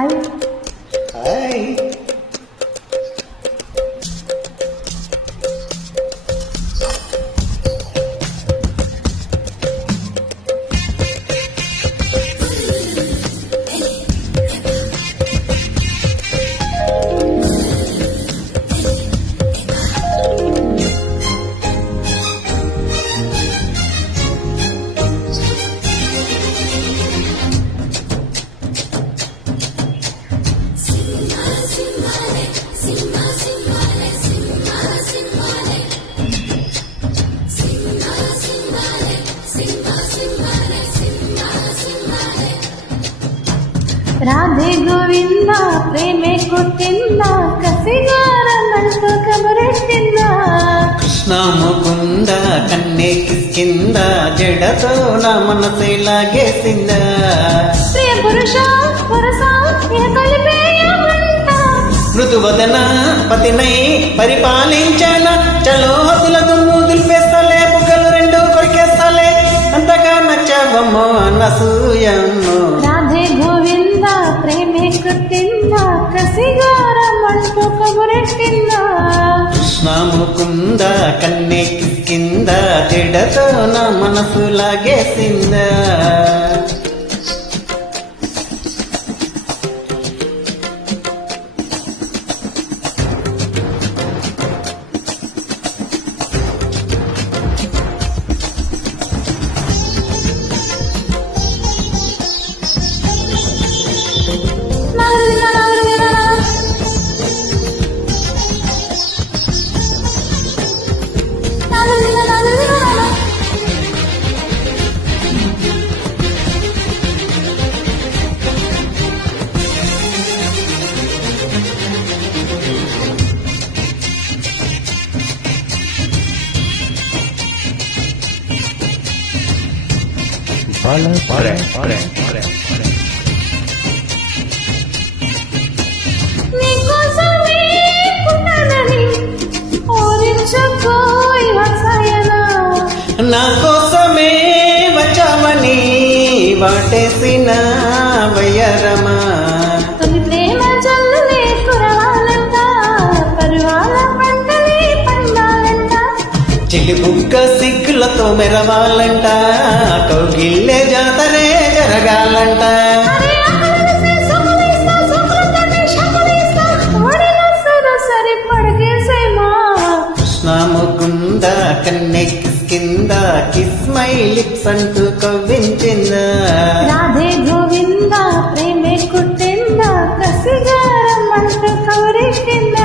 Hi hi. Radhe Govinda ప్రేమే కొట్టింద కసిగారమంటూ కబురెట్టింద కృష్ణ ముకుంద కన్నే కిస్కింద జడతో నా మనసే లాగేసింద ప్రియ పురుష పురస కలిపేయమంట మృదువదన పతినై పరిపాలించన చలో హద్దుల దుమ్ము దులిపేస్తలే బుగ్గలు రెండు కొరికేస్తలే అంతగా నచ్చవమ్మో అనసూయమ్మో రాధే గోవింద ప్రేమే కొట్టింద కసిగారమంటూ కబురెట్టింద కృష్ణ ముకుంద కన్నే కిస్కింద జడతో నా మనసు లాగేసింద నీకోసమే పుట్టానని ఓరించుకోయ్ వత్సయనా నా కోసమే వచ్చామని వాటేసిన వయ్యరమా తొలి ప్రేమ జల్లులే కురవాలంట పరువాల పంటలే పండాలంట చిలి బుగ్గ సిగ్గులతో మెరవాలంట కౌగిల్లే జాతరే జరగాలంట అరే అక్కడేసే సోకులేస్తా సోకులతోనే షాకులేస్తా ఒడిలో సరి పడకేసేమా కృష్ణ ముకుంద కన్నె కిస్కింద కిస్ మై లిప్స్ అంటూ కవ్వించింద రాధే గోవింద ప్రేమే కుట్టింద కసిగారమంటూ కవరెట్టింద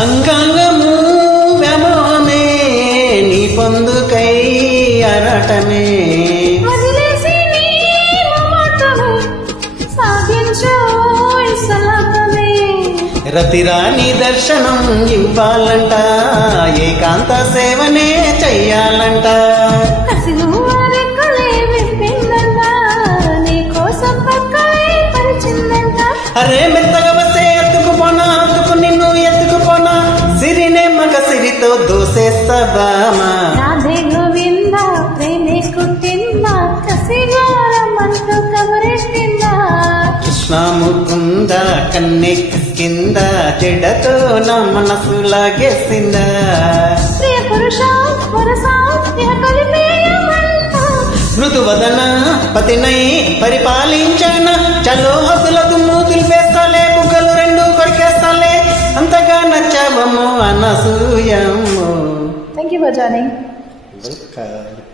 అంగాంగము వ్యామోహమే నీ పొందుకై అరటమే వదిలేసి నీ మమతను సాగించోయ్ సలహమే రతిరాణి దర్శనం ఇవ్వాలంట ఏకాంత సేవనే చెయ్యాలంట కసిను వారెక్కలే విప్పిందంట నీ కోసం పక్కలే పరిచిందంట అరే మెత్తగా వస్తే ఎత్తుకుపోనా అందుకు నిన్ను ఎత్తుకుపోనా సిరినే మగ సిరితో దోసేస్తా బామా రాధే గోవింద ప్రేమే కుట్టింద కసిగారమంటూ కబరెట్టింద కృష్ణ ముకుంద కన్నె కిస్కింద జడతో నా మనసు లాగేసింద ప్రియ పురుష పురస కలిపేయమంట మృదువదన పతినై పరిపాలించన చలో హద్దుల దుమ్ము దులిపేస్తాలే బుగ్గలు రెండు కొరికేస్తాలే అంతగా నచ్చావమ్మో అనసూయమ్మో thank you for joining welcome.